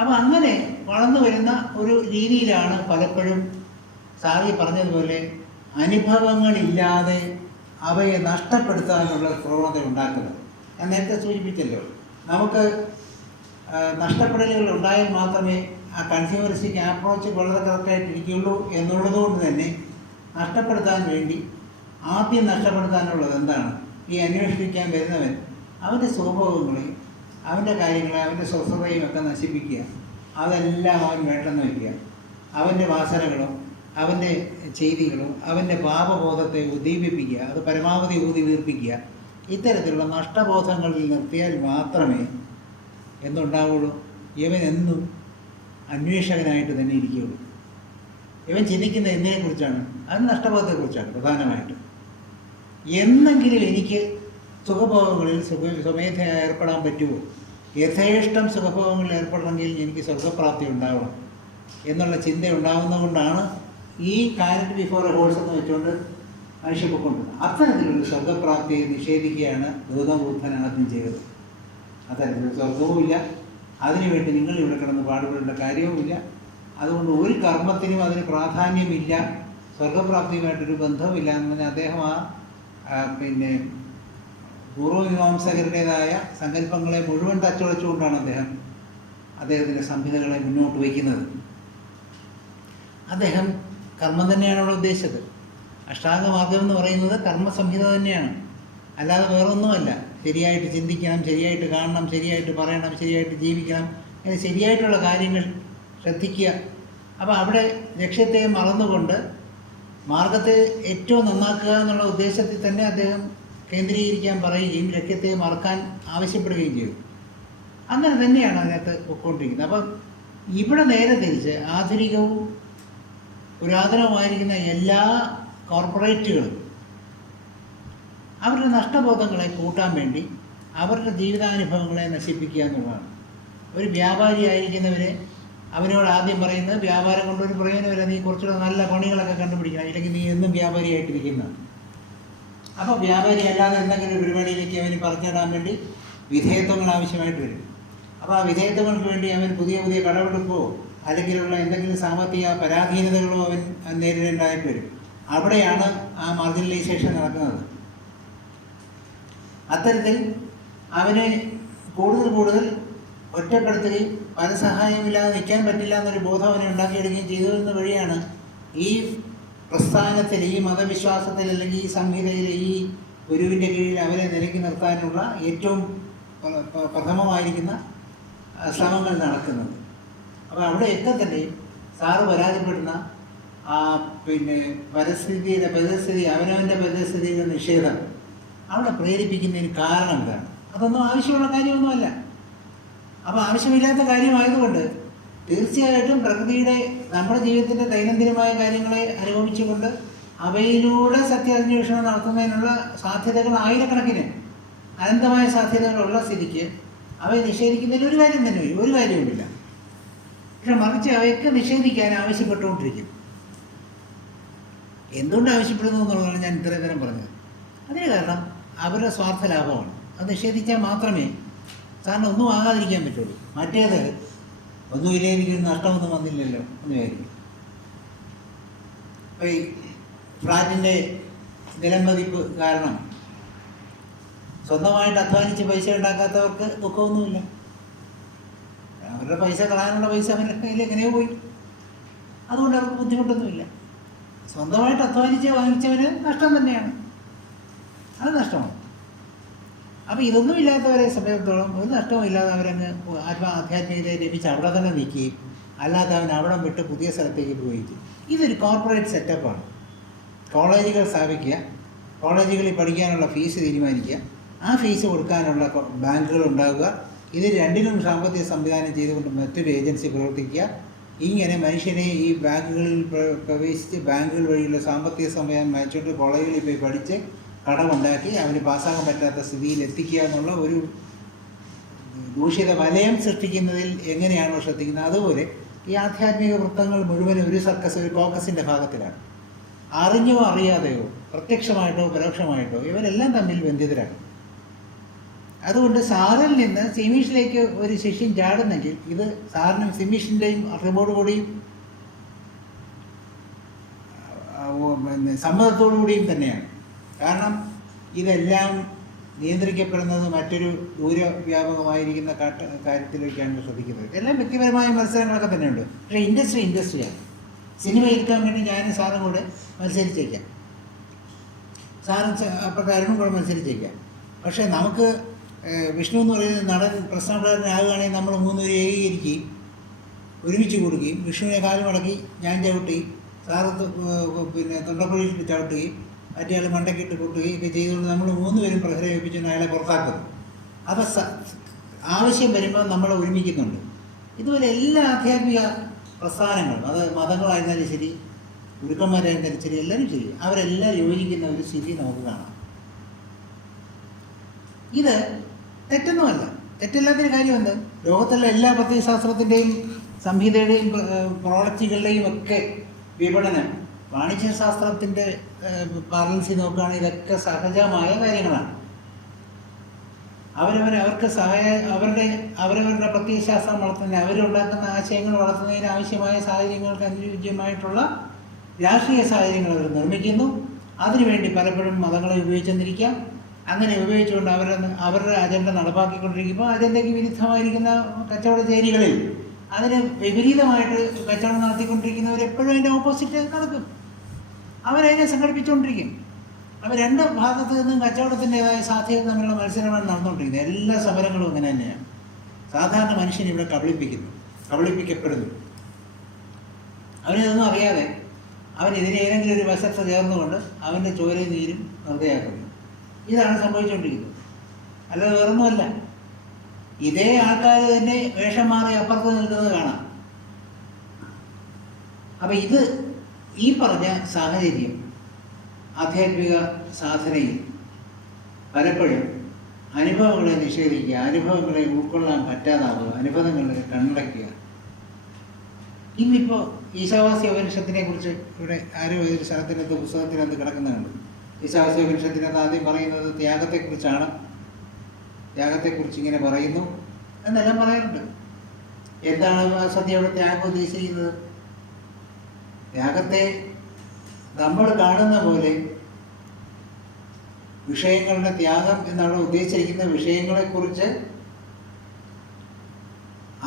അപ്പോൾ അങ്ങനെ വളർന്നു വരുന്ന ഒരു രീതിയിലാണ് പലപ്പോഴും സാറി പറഞ്ഞതുപോലെ അനുഭവങ്ങളില്ലാതെ അവയെ നഷ്ടപ്പെടുത്താനുള്ള പ്രവണത ഉണ്ടാക്കുന്നത്. ഞാൻ നേരത്തെ സൂചിപ്പിച്ചല്ലോ. നമുക്ക് നഷ്ടപ്പെടലുകൾ ഉണ്ടായാൽ മാത്രമേ ആ കൺസ്യൂമറിസ്റ്റിക് അപ്രോച്ച് വളരെ കറക്റ്റായിട്ട് ഇരിക്കുള്ളൂ എന്നുള്ളതുകൊണ്ട് തന്നെ നഷ്ടപ്പെടുത്താൻ വേണ്ടി ആദ്യം നഷ്ടപ്പെടുത്താനുള്ളത് എന്താണ്? ഈ അന്വേഷിക്കാൻ വരുന്നവൻ അവന്റെ സ്വഭാവങ്ങളെയും അവന്റെ കാര്യങ്ങളെ അവന്റെ സ്വസ്ഥതയും ഒക്കെ നശിപ്പിക്കുക. അതെല്ലാം അവൻ വേണ്ടെന്ന് വയ്ക്കുക. അവന്റെ വാസനകളും അവന്റെ ചെയ്തികളും അവന്റെ പാപബോധത്തെ ഉദ്ദീപിപ്പിക്കുക അത് പരമാവധി ഊതി വീർപ്പിക്കുക. ഇത്തരത്തിലുള്ള നഷ്ടബോധങ്ങളിൽ നിർത്തിയാൽ മാത്രമേ എന്തുണ്ടാവുള്ളൂ? ഇവൻ എന്നും അന്വേഷകനായിട്ട് തന്നെ ഇരിക്കുകയുള്ളൂ. ഇവൻ ചിന്തിക്കുന്ന എന്തിനെക്കുറിച്ചാണ് അത് നഷ്ടബോധത്തെക്കുറിച്ചാണ് പ്രധാനമായിട്ടും. എന്നെങ്കിലും എനിക്ക് സുഖഭോഗങ്ങളിൽ സുഖ സ്വമേധ ഏർപ്പെടാൻ പറ്റുമോ? യഥേഷ്ടം സുഖഭോഗങ്ങളിൽ ഏർപ്പെടണമെങ്കിൽ എനിക്ക് സ്വർഗപ്രാപ്തി ഉണ്ടാവണം എന്നുള്ള ചിന്ത ഉണ്ടാകുന്നതുകൊണ്ടാണ് ഈ കാരറ്റ് ബിഫോർ എ ഹോഴ്സ് എന്ന് വെച്ചുകൊണ്ട് മനുഷ്യ അത്തരത്തിലൊരു സ്വർഗപ്രാപ്തിയെ നിഷേധിക്കുകയാണ് ഗൗതം ബുദ്ധൻ ആദ്യം ചെയ്തത് അത്തരത്തിൽ സ്വർഗവുമില്ല അതിനുവേണ്ടി നിങ്ങൾ ഇവിടെ കിടന്ന് പാടുപെടേണ്ട കാര്യവുമില്ല. അതുകൊണ്ട് ഒരു കർമ്മത്തിനും അതിന് പ്രാധാന്യമില്ല. സ്വർഗപ്രാപ്തിയുമായിട്ടൊരു ബന്ധവുമില്ല എന്ന് പറഞ്ഞാൽ അദ്ദേഹം ആ പിന്നെ പൂർവമീമാംസകരുടേതായ സങ്കല്പങ്ങളെ മുഴുവൻ തച്ചുടച്ചുകൊണ്ടാണ് അദ്ദേഹം അദ്ദേഹത്തിന്റെ സംഹിതകളെ മുന്നോട്ട് വയ്ക്കുന്നത്. അദ്ദേഹം കർമ്മം തന്നെയാണ് അവിടെ ഉദ്ദേശിച്ചത്. അഷ്ടാംഗമാർഗം എന്ന് പറയുന്നത് കർമ്മസംഹിത തന്നെയാണ്. അല്ലാതെ വേറൊന്നുമല്ല. ശരിയായിട്ട് ചിന്തിക്കണം ശരിയായിട്ട് കാണണം ശരിയായിട്ട് പറയണം ശരിയായിട്ട് ജീവിക്കണം. അങ്ങനെ ശരിയായിട്ടുള്ള കാര്യങ്ങൾ ശ്രദ്ധിക്കുക. അപ്പോൾ അവിടെ ലക്ഷ്യത്തെ മറന്നുകൊണ്ട് മാർഗത്തെ ഏറ്റവും നന്നാക്കുക എന്നുള്ള ഉദ്ദേശത്തിൽ തന്നെ അദ്ദേഹം കേന്ദ്രീകരിക്കാൻ പറയുകയും ലക്ഷ്യത്തെ മറക്കാൻ ആവശ്യപ്പെടുകയും ചെയ്തു. അങ്ങനെ തന്നെയാണ് അതിനകത്ത് പൊയ്ക്കൊണ്ടിരിക്കുന്നത് അപ്പം ഇവിടെ നേരെ തിരിച്ച് ആധുനികവും പുരാതനവുമായിരിക്കുന്ന എല്ലാ കോർപ്പറേറ്റുകളും അവരുടെ നഷ്ടബോധങ്ങളെ കൂട്ടാൻ വേണ്ടി അവരുടെ ജീവിതാനുഭവങ്ങളെ നശിപ്പിക്കുക എന്നുള്ളതാണ്. ഒരു വ്യാപാരിയായിരിക്കുന്നവരെ അവനോട് ആദ്യം പറയുന്നത് വ്യാപാരം കൊണ്ടൊരു പ്രയോജനമില്ല നീ കുറച്ചുകൂടെ നല്ല പണികളൊക്കെ കണ്ടുപിടിക്കണം. ഇല്ലെങ്കിൽ നീ എന്നും വ്യാപാരിയായിട്ടിരിക്കുന്ന. അപ്പോൾ വ്യാപാരി അല്ലാതെ എന്തെങ്കിലും പരിപാടിയിലേക്ക് അവന് പറഞ്ഞിടാൻ വേണ്ടി വിധേയത്വങ്ങൾ ആവശ്യമായിട്ട് വരും. അപ്പോൾ ആ വിധേയത്വങ്ങൾക്ക് വേണ്ടി അവൻ പുതിയ പുതിയ കടമെടുപ്പോ അല്ലെങ്കിലുള്ള എന്തെങ്കിലും സാമ്പത്തിക പരാധീനതകളോ അവൻ നേരിടേണ്ടതായിട്ട് വരും. അവിടെയാണ് ആ മാർജിനലൈസേഷൻ നടക്കുന്നത്. അത്തരത്തിൽ അവനെ കൂടുതൽ കൂടുതൽ ഒറ്റപ്പെടുത്തുകയും പരസഹായമില്ലാതെ നിൽക്കാൻ പറ്റില്ല എന്നൊരു ബോധം അവനെ ഉണ്ടാക്കിയെടുക്കുകയും ചെയ്തു എന്ന വഴിയാണ് ഈ പ്രസ്ഥാനത്തിൽ ഈ മതവിശ്വാസത്തിൽ അല്ലെങ്കിൽ ഈ സംഹിതയിൽ ഈ ഗുരുവിന്റെ കീഴിൽ അവരെ നിലക്കി നിർത്താനുള്ള ഏറ്റവും പ്ര- പ്ര- പ്രഥമമായിരിക്കുന്ന ശ്രമങ്ങൾ നടക്കുന്നത്. അപ്പോൾ അവിടെ അവിടെയൊക്കെ തന്നെ സാറ് പരാതിപ്പെടുന്ന ആ പിന്നെ പരിസ്ഥിതിയുടെ പരിസ്ഥിതി അവനവന്റെ പരിസ്ഥിതിയുടെ നിഷേധം അവിടെ പ്രേരിപ്പിക്കുന്നതിന് കാരണം എന്താണ് അതൊന്നും ആവശ്യമുള്ള കാര്യമൊന്നുമല്ല. അപ്പോൾ ആവശ്യമില്ലാത്ത കാര്യമായതുകൊണ്ട് തീർച്ചയായിട്ടും പ്രകൃതിയുടെ നമ്മുടെ ജീവിതത്തിന്റെ ദൈനംദിനമായ കാര്യങ്ങളെ അനുഭവിച്ചുകൊണ്ട് അവയിലൂടെ സത്യാന്വേഷണം നടത്തുന്നതിനുള്ള സാധ്യതകൾ ആയിരക്കണക്കിന് അനന്തമായ സാധ്യതകളുള്ള സ്ഥിതിക്ക് അവയെ നിഷേധിക്കുന്നതിന് ഒരു കാര്യം തന്നെ ഒരു കാര്യവുമില്ല. പക്ഷെ മറിച്ച് അവയൊക്കെ നിഷേധിക്കാൻ ആവശ്യപ്പെട്ടുകൊണ്ടിരിക്കും. എന്തുകൊണ്ട് ആവശ്യപ്പെടുന്നു എന്നുള്ളതാണ് ഞാൻ ഇത്രയും നേരം പറഞ്ഞത്. അതിന് കാരണം അവരുടെ സ്വാർത്ഥ ലാഭമാണ്. അത് നിഷേധിച്ചാൽ മാത്രമേ സാറിന് ഒന്നും ആകാതിരിക്കാൻ പറ്റുള്ളൂ. മറ്റേത് ഒന്നുമില്ലേ എനിക്കൊരു നഷ്ടമൊന്നും വന്നില്ലല്ലോ എന്ന് വിചാരിക്കും. അപ്പോൾ ഈ ഫ്ലാറ്റിന്റെ നിലംപതിപ്പ് കാരണം സ്വന്തമായിട്ട് അധ്വാനിച്ച് പൈസ ഉണ്ടാക്കാത്തവർക്ക് ദുഃഖമൊന്നുമില്ല. അവരുടെ പൈസ കളയാനുള്ള പൈസ അവരുടെ കയ്യിൽ എങ്ങനെയോ പോയി. അതുകൊണ്ട് അവർക്ക് ബുദ്ധിമുട്ടൊന്നുമില്ല. സ്വന്തമായിട്ട് അധ്വാനിച്ച് വാങ്ങിച്ചവന് നഷ്ടം തന്നെയാണ്. അത് നഷ്ടമാണ്. അപ്പോൾ ഇതൊന്നും ഇല്ലാത്തവരെ സംബന്ധിച്ചിടത്തോളം ഒരു നഷ്ടവും ഇല്ലാതെ അവരങ്ങ് ആത്മ ആധ്യാത്മികതയെ ലഭിച്ച് അവിടെ തന്നെ നിൽക്കുകയും അല്ലാതെ അവൻ അവിടെ വിട്ട് പുതിയ സ്ഥലത്തേക്ക് ചെയ്യും. ഇതൊരു കോർപ്പറേറ്റ് സെറ്റപ്പാണ് കോളേജുകൾ സ്ഥാപിക്കുക കോളേജുകളിൽ പഠിക്കാനുള്ള ഫീസ് തീരുമാനിക്കുക ആ ഫീസ് കൊടുക്കാനുള്ള ബാങ്കുകൾ ഉണ്ടാവുക ഇത് രണ്ടിനും സാമ്പത്തിക സംവിധാനം ചെയ്തുകൊണ്ട് മറ്റൊരു ഏജൻസി പ്രവർത്തിക്കുക. ഇങ്ങനെ മനുഷ്യനെ ഈ ബാങ്കുകളിൽ പ്രവേശിച്ച് ബാങ്കുകൾ വഴിയുള്ള സാമ്പത്തിക സംവിധാനം വായിച്ചുകൊണ്ട് കോളേജുകളിൽ പോയി പഠിച്ച് കടമുണ്ടാക്കി അവന് പാസ്സാകാൻ പറ്റാത്ത സ്ഥിതിയിൽ എത്തിക്കുക എന്നുള്ള ഒരു ദൂഷിത വലയം സൃഷ്ടിക്കുന്നതിൽ എങ്ങനെയാണോ ശ്രദ്ധിക്കുന്നത്? അതുപോലെ ഈ ആധ്യാത്മിക വൃത്തങ്ങൾ മുഴുവനും ഒരു സർക്കസ് ഒരു കോക്കസിന്റെ ഭാഗത്തിലാണ്. അറിഞ്ഞോ അറിയാതെയോ പ്രത്യക്ഷമായിട്ടോ പരോക്ഷമായിട്ടോ ഇവരെല്ലാം തമ്മിൽ ബന്ധിതരാണ്. അതുകൊണ്ട് സാറിൽ നിന്ന് സിമീഷിലേക്ക് ഒരു ശിഷ്യൻ ചാടുന്നെങ്കിൽ ഇത് സാറിനും സിമീഷിന്റെയും പിന്നെ സമ്മതത്തോടു കൂടിയും തന്നെയാണ്. കാരണം ഇതെല്ലാം നിയന്ത്രിക്കപ്പെടുന്നത് മറ്റൊരു ദൂരവ്യാപകമായിരിക്കുന്ന കാട്ട കാര്യത്തിലേക്കാണ് ശ്രദ്ധിക്കുന്നത്. എല്ലാം വ്യക്തിപരമായ മത്സരങ്ങളൊക്കെ തന്നെയുണ്ട്. പക്ഷേ ഇൻഡസ്ട്രി ഇൻഡസ്ട്രിയാണ് സിനിമ എടുക്കാൻ വേണ്ടി ഞാനും സാറും കൂടെ മത്സരിച്ചേക്കാം. സാറും അപ്രകാരവും കൂടെ മത്സരിച്ചേക്കാം. പക്ഷേ നമുക്ക് വിഷ്ണു എന്ന് പറയുന്ന നടൻ പ്രശ്നപ്രധാനാകുകയാണെങ്കിൽ നമ്മൾ മൂന്നുപേരും ഏകീകരിക്കുകയും ഒരുമിച്ച് കൂടുകയും വിഷ്ണുവിനെ കാലം മടക്കി ഞാൻ ചവിട്ടി സാറ് പിന്നെ തൊണ്ടപ്പുഴയിൽ ചവിട്ടുകയും മറ്റേ ആൾ മണ്ടക്കിട്ട് കൊട്ടുകയും ഒക്കെ ചെയ്തുകൊണ്ട് നമ്മൾ മൂന്നുപേരും പ്രഹരം ഏൽപ്പിച്ചുകൊണ്ട് അയാളെ പുറത്താക്കുന്നു. അപ്പോൾ ആവശ്യം വരുമ്പോൾ നമ്മളെ ഒരുമിക്കുന്നുണ്ട്. ഇതുപോലെ എല്ലാ ആധ്യാത്മിക പ്രസ്ഥാനങ്ങളും അത് മതങ്ങളായിരുന്നാലും ശരി ഗുരുക്കന്മാരായിരുന്നാലും ശരി എല്ലാവരും ശരി അവരെല്ലാം യോജിക്കുന്ന ഒരു സ്ഥിതി നമുക്ക് കാണാം. ഇത് തെറ്റൊന്നുമല്ല. തെറ്റില്ലാത്തൊരു കാര്യമുണ്ട്. ലോകത്തുള്ള എല്ലാ പ്രത്യയശാസ്ത്രത്തിന്റെയും സംഹിതയുടെയും പ്രോഡക്റ്റുകളുടെയും ഒക്കെ വിപണനം വാണിജ്യശാസ്ത്രത്തിന്റെ ബാലൻസി നോക്കുകയാണെങ്കിൽ ഇതൊക്കെ സഹജമായ കാര്യങ്ങളാണ്. അവരവർ അവർക്ക് സഹായ അവരുടെ അവരവരുടെ പ്രത്യയശാസ്ത്രം വളർത്തുന്നതിന് അവരുണ്ടാക്കുന്ന ആശയങ്ങൾ വളർത്തുന്നതിന് ആവശ്യമായ സാഹചര്യങ്ങൾക്ക് അനുയോജ്യമായിട്ടുള്ള രാഷ്ട്രീയ സാഹചര്യങ്ങൾ അവർ നിർമ്മിക്കുന്നു. അതിനുവേണ്ടി പലപ്പോഴും മതങ്ങളെ ഉപയോഗിച്ചെന്നിരിക്കാം അങ്ങനെ ഉപയോഗിച്ചുകൊണ്ട് അവരുടെ അവരുടെ അജണ്ട നടപ്പാക്കിക്കൊണ്ടിരിക്കുമ്പോൾ അജണ്ടയ്ക്ക് വിരുദ്ധമായിരിക്കുന്ന കച്ചവട ചേരികളിൽ അതിന് വിപരീതമായിട്ട് കച്ചവടം നടത്തിക്കൊണ്ടിരിക്കുന്നവർ എപ്പോഴും അതിന്റെ ഓപ്പോസിറ്റ് നടക്കും. അവരതിനെ സംഘടിപ്പിച്ചുകൊണ്ടിരിക്കും. അപ്പോൾ രണ്ട് ഭാഗത്ത് നിന്നും കച്ചവടത്തിന്റെതായ സാധ്യത തമ്മിലുള്ള മത്സരമാണ് നടന്നുകൊണ്ടിരിക്കുന്നത്. എല്ലാ സമരങ്ങളും അങ്ങനെ തന്നെയാണ്. സാധാരണ മനുഷ്യൻ ഇവിടെ കബളിപ്പിക്കുന്നു കബളിപ്പിക്കപ്പെടുന്നു. അവനിതൊന്നും അറിയാതെ അവൻ ഇതിന് ഏതെങ്കിലും ഒരു വശത്ത് ചേർന്നുകൊണ്ട് അവന്റെ ചോരയും നീരും വെറുതെയാക്കുന്നു. ഇതാണ് സംഭവിച്ചുകൊണ്ടിരിക്കുന്നത്. അല്ലാതെ വേറൊന്നുമല്ല. ഇതേ ആൾക്കാർ തന്നെ വേഷം മാറി അപ്പുറത്ത് നിൽക്കുന്നത് കാണാം. അപ്പം ഇത് ഈ പറഞ്ഞ സാഹചര്യം ആധ്യാത്മിക സാധനയിൽ പലപ്പോഴും അനുഭവങ്ങളെ നിഷേധിക്കുക അനുഭവങ്ങളെ ഉൾക്കൊള്ളാൻ പറ്റാതാവുക അനുഭവങ്ങളെ കണ്ണടയ്ക്കുക. ഇന്നിപ്പോൾ ഈശാവാസ്യ ഉപനിഷത്തിനെ കുറിച്ച് ഇവിടെ ആരോ ഒരു സ്ഥലത്തിനകത്ത് പുസ്തകത്തിനകത്ത് കിടക്കുന്നുണ്ട്. ഈശാവാസ്യ ഉപനിഷത്തിനകത്ത് ആദ്യം പറയുന്നത് ത്യാഗത്തെക്കുറിച്ചാണ്. ത്യാഗത്തെക്കുറിച്ച് ഇങ്ങനെ പറയുന്നു. എന്നെല്ലാം പറയാറുണ്ട്. എന്താണ് സദ്യ അവിടെ ത്യാഗം ഉദ്ദേശിക്കുന്നത്? ത്യാഗത്തെ നമ്മൾ കാണുന്ന പോലെ വിഷയങ്ങളുടെ ത്യാഗം എന്നാണ് ഉദ്ദേശിച്ചിരിക്കുന്ന വിഷയങ്ങളെക്കുറിച്ച്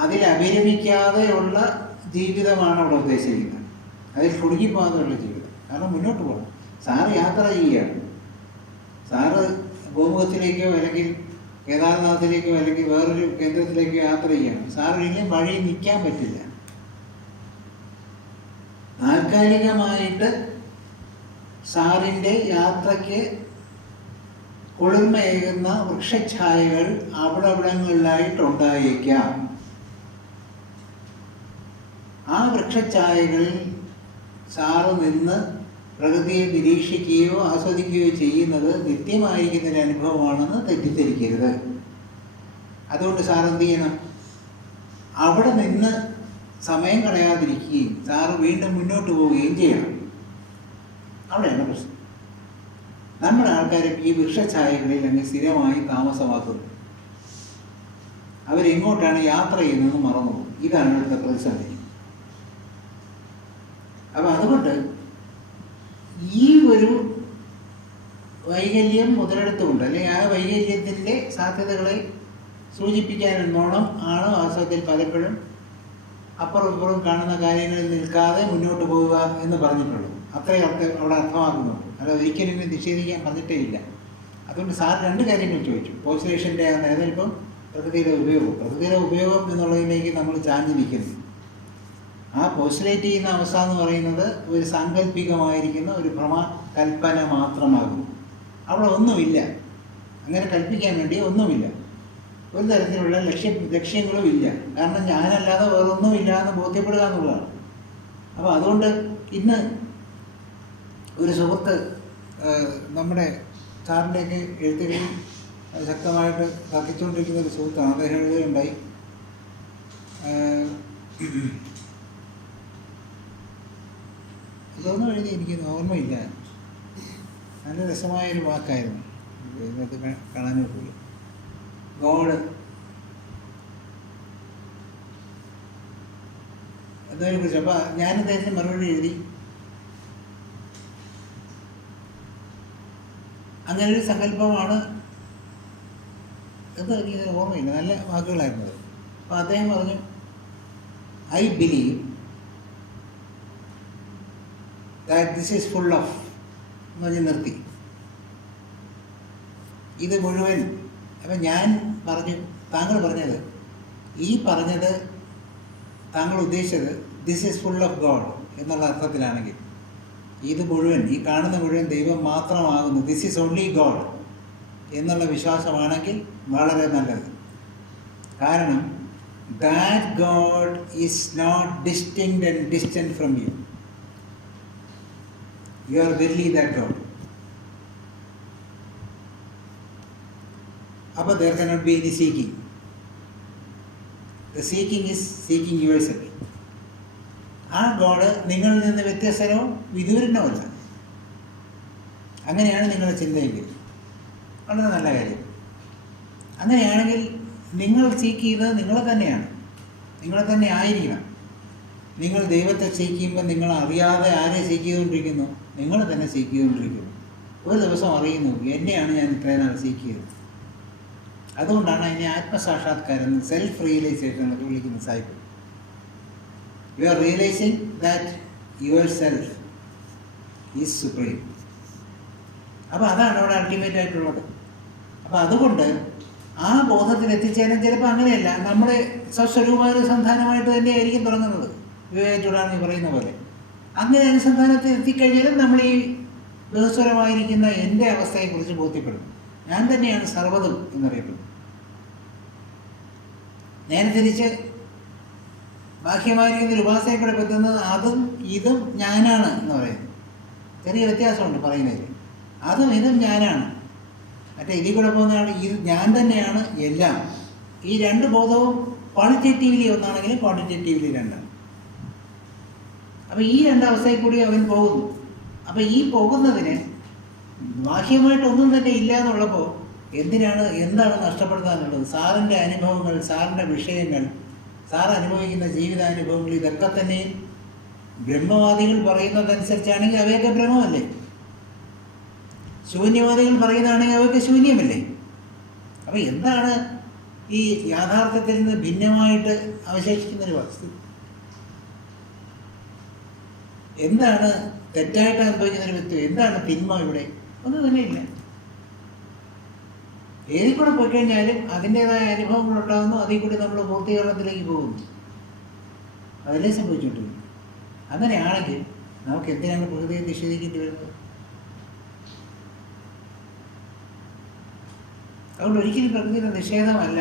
അതിൽ അഭിരമിക്കാതെയുള്ള ജീവിതമാണ് അവിടെ ഉദ്ദേശിച്ചിരിക്കുന്നത്. അതിൽ കുടുങ്ങിപ്പോകാതെയുള്ള ജീവിതം. കാരണം മുന്നോട്ട് പോകണം. സാറ് യാത്ര ചെയ്യുകയാണ്. സാറ് ഭൂമുഖത്തിലേക്കോ അല്ലെങ്കിൽ കേദാർനാഥിലേക്കോ അല്ലെങ്കിൽ വേറൊരു കേന്ദ്രത്തിലേക്കോ യാത്ര ചെയ്യണം സാറിന് വഴി നിൽക്കാൻ പറ്റില്ല. താൽക്കാലികമായിട്ട് സാറിന്റെ യാത്രയ്ക്ക് കുളിർമയേകുന്ന വൃക്ഷഛായകൾ അവിടവിടങ്ങളിലായിട്ടുണ്ടായേക്കാം. ആ വൃക്ഷഛായകളിൽ സാറ് നിന്ന് പ്രകൃതിയെ നിരീക്ഷിക്കുകയോ ആസ്വദിക്കുകയോ ചെയ്യുന്നത് നിത്യമായിരിക്കുന്ന ഒരു അനുഭവമാണെന്ന് തെറ്റിദ്ധരിക്കരുത്. അതുകൊണ്ട് സാർ എന്ത് ചെയ്യണം? അവിടെ നിന്ന് സമയം കളയാതിരിക്കുകയും സാറ് വീണ്ടും മുന്നോട്ട് പോവുകയും ചെയ്യണം. അവിടെയാണ് പ്രശ്നം. നമ്മുടെ ആൾക്കാരെ ഈ വൃക്ഷഛായകളിൽ അങ്ങ് സ്ഥിരമായി താമസമാക്കുന്നു. അവരെങ്ങോട്ടാണ് യാത്ര ചെയ്യുന്നത് മറന്നു ഇതാണ് ഇവിടുത്തെ പ്രതിസന്ധി. അപ്പം അതുകൊണ്ട് ഈ ഒരു വൈകല്യം മുതലെടുത്തുകൊണ്ട് അല്ലെങ്കിൽ ആ വൈകല്യത്തിന്റെ സാധ്യതകളെ സൂചിപ്പിക്കാനെന്നോണം ആണ് വാസ്തവത്തിൽ പലപ്പോഴും അപ്പുറം ഇപ്പുറം കാണുന്ന കാര്യങ്ങളിൽ നിൽക്കാതെ മുന്നോട്ട് പോവുക എന്ന് പറഞ്ഞിട്ടുള്ളൂ. അത്രയും അർത്ഥം അവിടെ അർത്ഥമാക്കുന്നു അത് ഒരിക്കലും നിഷേധിക്കാൻ പറഞ്ഞിട്ടേ ഇല്ല അതുകൊണ്ട് സാർ രണ്ട് കാര്യങ്ങൾ ചോദിച്ചു പോപ്പുലേഷന്റെ നിലനിൽപ്പും പ്രകൃതിയുടെ ഉപയോഗം പ്രകൃതിയുടെ ഉപയോഗം എന്നുള്ളതിലേക്ക് നമ്മൾ ചാഞ്ഞു നിൽക്കുന്നു. ആ പോസ്റ്റുലേറ്റ് ചെയ്യുന്ന അവസ്ഥ എന്ന് പറയുന്നത് ഒരു സാങ്കല്പികമായിരിക്കുന്ന ഒരു ഭ്രമ കൽപ്പന മാത്രമാകും അവിടെ ഒന്നുമില്ല. അങ്ങനെ കൽപ്പിക്കാൻ വേണ്ടി ഒന്നുമില്ല. ഒരു തരത്തിലുള്ള ലക്ഷ്യ ലക്ഷ്യങ്ങളും ഇല്ല. കാരണം ഞാനല്ലാതെ വേറൊന്നുമില്ല എന്ന് ബോധ്യപ്പെടുക എന്നുള്ളതാണ്. അപ്പോൾ അതുകൊണ്ട് ഇന്ന് ഒരു സുഹൃത്ത് നമ്മുടെ സാറിന്റെയൊക്കെ എഴുത്തുകളിൽ ശക്തമായിട്ട് തർക്കിച്ചുകൊണ്ടിരിക്കുന്ന ഒരു സുഹൃത്താണ്. അദ്ദേഹം എഴുതുകയുണ്ടായി. ഇതൊന്നും എഴുതി എനിക്ക് ഓർമ്മയില്ല. നല്ല രസമായൊരു വാക്കായിരുന്നു. ഇതിനകത്ത് പോലും. ഗോഡ്. എന്നതിനെ കുറിച്ച്. അപ്പൊ ഞാൻ അദ്ദേഹത്തിന് മറുപടി എഴുതി. അങ്ങനെ ഒരു സങ്കല്പമാണ് എന്ന് എനിക്ക് ഓർമ്മയില്ല. നല്ല വാക്കുകളായിരുന്നു അപ്പോൾ അദ്ദേഹം പറഞ്ഞു I believe that this is full of എന്ന് പറഞ്ഞ് നിർത്തി. ഇത് മുഴുവൻ അപ്പം ഞാൻ പറഞ്ഞു താങ്കൾ പറഞ്ഞത്. ഈ പറഞ്ഞത് താങ്കൾ ഉദ്ദേശിച്ചത് this is full of God എന്നുള്ള അർത്ഥത്തിലാണെങ്കിൽ. ഇത് മുഴുവൻ ഈ കാണുന്ന മുഴുവൻ ദൈവം മാത്രമാകുന്നു. ദിസ് ഈസ് ഓൺലി ഗോഡ് എന്നുള്ള വിശ്വാസമാണെങ്കിൽ വളരെ നല്ലത്. കാരണം that God is not distinct and distant from you you are really that God അപ്പോൾ there cannot be any seeking the seeking is seeking your self ആ ഗോഡ് നിങ്ങളിൽ നിന്ന് വ്യത്യസ്തനോ വിദൂരനോ അല്ല. അങ്ങനെയാണ് നിങ്ങളുടെ ചിന്തയെങ്കിൽ. വളരെ നല്ല കാര്യം. അങ്ങനെയാണെങ്കിൽ നിങ്ങൾ സീക്ക് ചെയ്യുന്നത് നിങ്ങളെ തന്നെയാണ്. നിങ്ങളെ തന്നെ ആയിരിക്കണം. നിങ്ങൾ ദൈവത്തെ സീക്ക് ചെയ്യുമ്പോൾ നിങ്ങൾ അറിയാതെ ആരെ സീക്ക് ചെയ്തുകൊണ്ടിരിക്കുന്നു? നിങ്ങൾ തന്നെ സീക്ക് ചെയ്തുകൊണ്ടിരിക്കുന്നു. ഒരു ദിവസം അറിയുന്നു എന്നെയാണ് ഞാൻ ഇത്രയും നാൾ സീക്ക് ചെയ്തത്. അതുകൊണ്ടാണ് അതിനെ ആത്മസാക്ഷാത്കാരം സെൽഫ് റിയലൈസേഷൻ എന്നൊക്കെ വിളിക്കുന്ന Sahib. You are realising that your self is supreme അപ്പോൾ അതാണ് അവിടെ അൾട്ടിമേറ്റ് ആയിട്ടുള്ളത്. അപ്പോൾ അതുകൊണ്ട് ആ ബോധത്തിൽ എത്തിച്ചേരാൻ ചിലപ്പോൾ അങ്ങനെയല്ല. നമ്മൾ നമ്മുടെ സ്വസ്വരൂപാനുസന്ധാനമായിട്ട് തന്നെയായിരിക്കും തുടങ്ങുന്നത്. വിവേചൂടാണ് ഈ പറയുന്ന പോലെ. അങ്ങനെ അനുസന്ധാനത്തിൽ എത്തിക്കഴിഞ്ഞാലും നമ്മൾ ഈ ബഹുസ്വരമായിരിക്കുന്ന എന്റെ അവസ്ഥയെക്കുറിച്ച് ബോധ്യപ്പെടും. ഞാൻ തന്നെയാണ് സർവതും എന്നറിയപ്പെടുന്നത്. നേരെ തിരിച്ച് ബാഹ്യമായിരിക്കുന്ന ഉപാസനയെ പറ്റുന്നത് അതും ഇതും ഞാനാണ് എന്ന് പറയുന്നത് ചെറിയ വ്യത്യാസമുണ്ട് പറയുന്നതിൽ. അതും ഇതും ഞാനാണ്. മറ്റേ ഇതിൽ കൂടെ പോകുന്നതാണ് ഇത് ഞാൻ തന്നെയാണ് എല്ലാം. ഈ രണ്ട് ബോധവും ക്വാളിറ്റേറ്റീവ്ലി ഒന്നാണെങ്കിലും ക്വാണ്ടിറ്റേറ്റീവ്ലി രണ്ടാണ് അപ്പോൾ ഈ രണ്ടവസ്ഥയിൽ കൂടി അവൻ പോകുന്നു. അപ്പോൾ ഈ പോകുന്നതിന് ബാഹ്യമായിട്ടൊന്നും തന്നെ ഇല്ല എന്നുള്ളപ്പോൾ എന്തിനാണ് എന്താണ് നഷ്ടപ്പെടുത്താനുള്ളത് സാറിന്റെ അനുഭവങ്ങൾ സാറിന്റെ വിഷയങ്ങൾ സാർ അനുഭവിക്കുന്ന ജീവിതാനുഭവങ്ങൾ ഇതൊക്കെ തന്നെ ബ്രഹ്മവാദികൾ പറയുന്നതനുസരിച്ചാണെങ്കിൽ അവയൊക്കെ ബ്രഹ്മമല്ലേ? ശൂന്യവാദികൾ പറയുന്നതാണെങ്കിൽ അവയൊക്കെ ശൂന്യമല്ലേ? അപ്പോൾ എന്താണ് ഈ യാഥാർത്ഥ്യത്തിൽ നിന്ന് ഭിന്നമായിട്ട് അവശേഷിക്കുന്ന ഒരു വസ്തു? എന്താണ് തെറ്റായിട്ട് അനുഭവിക്കുന്ന ഒരു വ്യക്തി? എന്താണ് തിന്മ ഇവിടെ? ഒന്നും തന്നെ ഇല്ല. ഏതിൽ കൂടെ പോയി കഴിഞ്ഞാലും അതിന്റെതായ അനുഭവങ്ങൾ ഉണ്ടാകുന്നു അതിൽ കൂടി നമ്മൾ പൂർത്തീകരണത്തിലേക്ക് പോകുന്നു. അതല്ലേ സംഭവിച്ചുകൊണ്ടിരിക്കുന്നു. അങ്ങനെയാണെങ്കിൽ നമുക്ക് എന്തിനാണ് പ്രകൃതിയെ നിഷേധിക്കേണ്ടി വരുന്നത്? അതുകൊണ്ട് ഒരിക്കലും പ്രകൃതിയുടെ നിഷേധമല്ല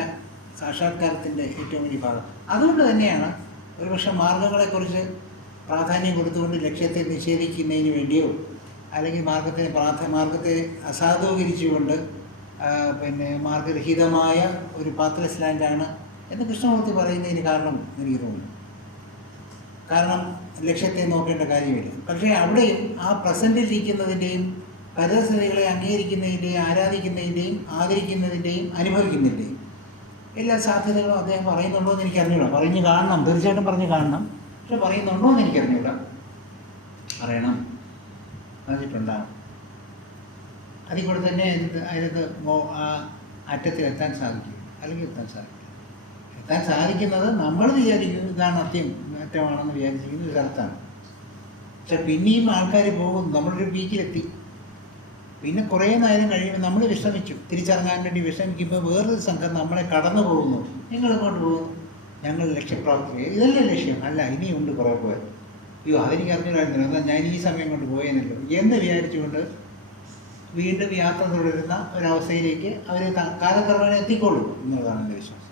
സാക്ഷാത്കാരത്തിന്റെ ഏറ്റവും വലിയ ഭാഗം. അതുകൊണ്ട് തന്നെയാണ് ഒരുപക്ഷെ മാർഗങ്ങളെക്കുറിച്ച് പ്രാധാന്യം കൊടുത്തുകൊണ്ട് ലക്ഷ്യത്തെ നിഷേധിക്കുന്നതിന് വേണ്ടിയോ അല്ലെങ്കിൽ മാർഗത്തെ പ്രാധ മാർഗത്തെ അസാധൂകരിച്ചുകൊണ്ട് പിന്നെ മാർഗരഹിതമായ ഒരു പാത്രസ്ലാൻഡാണ് എന്ന് കൃഷ്ണമൂർത്തി പറയുന്നതിന് കാരണം എനിക്ക് തോന്നുന്നു. കാരണം ലക്ഷ്യത്തെ നോക്കേണ്ട കാര്യമില്ല. പക്ഷേ അവിടെയും ആ പ്രസന്റിൽ ഇരിക്കുന്നതിന്റെയും പരിസ്ഥിതികളെ അംഗീകരിക്കുന്നതിന്റെയും ആരാധിക്കുന്നതിന്റെയും ആദരിക്കുന്നതിന്റെയും അനുഭവിക്കുന്നതിന്റെയും എല്ലാ സാധ്യതകളും അദ്ദേഹം പറയുന്നുണ്ടോ എന്ന് എനിക്ക് അറിഞ്ഞൂടാ പറഞ്ഞു കാണണം. തീർച്ചയായിട്ടും പറഞ്ഞു കാണണം. പക്ഷെ പറയുന്നുണ്ടോ എന്ന് എനിക്ക് അറിഞ്ഞൂടാ പറയണം. പറഞ്ഞിട്ടുണ്ടാകും അതിൽ കൂടെ തന്നെ അതിനകത്ത് അറ്റത്തിൽ എത്താൻ സാധിക്കും. അല്ലെങ്കിൽ എത്താൻ സാധിക്കും എത്താൻ സാധിക്കുന്നത് നമ്മൾ വിചാരിക്കുന്നത് ഇതാണ് അത്യം അറ്റമാണെന്ന് വിചാരിച്ചിരിക്കുന്ന ഒരു സ്ഥലത്താണ് പക്ഷെ പിന്നെയും ആൾക്കാർ പോകും നമ്മളൊരു പീക്കിലെത്തി. പിന്നെ കുറേ നേരം കഴിയുമ്പോൾ നമ്മൾ വിശ്രമിച്ചു തിരിച്ചറങ്ങാൻ വേണ്ടി വിശ്രമിക്കുമ്പോൾ വേറൊരു സംഘം നമ്മളെ കടന്നു പോകുന്നു. നിങ്ങൾ എങ്ങോട്ട് പോകും ഞങ്ങൾ ലക്ഷ്യപ്രാപ്തി. ഇതല്ലേ ലക്ഷ്യം. അല്ല ഇനിയുണ്ട് കുറേ പോയത് അയ്യോ അതെനിക്ക് അറിഞ്ഞില്ലായിരുന്നില്ല എന്നാൽ ഞാൻ ഈ സമയം കൊണ്ട് പോയെന്നല്ലോ എന്ന് വിചാരിച്ചുകൊണ്ട് വീണ്ടും യാത്ര തുടരുന്ന ഒരവസ്ഥയിലേക്ക് അവർ കാലക്രമേണ എത്തിക്കൊള്ളും എന്നുള്ളതാണ് എന്റെ വിശ്വാസം.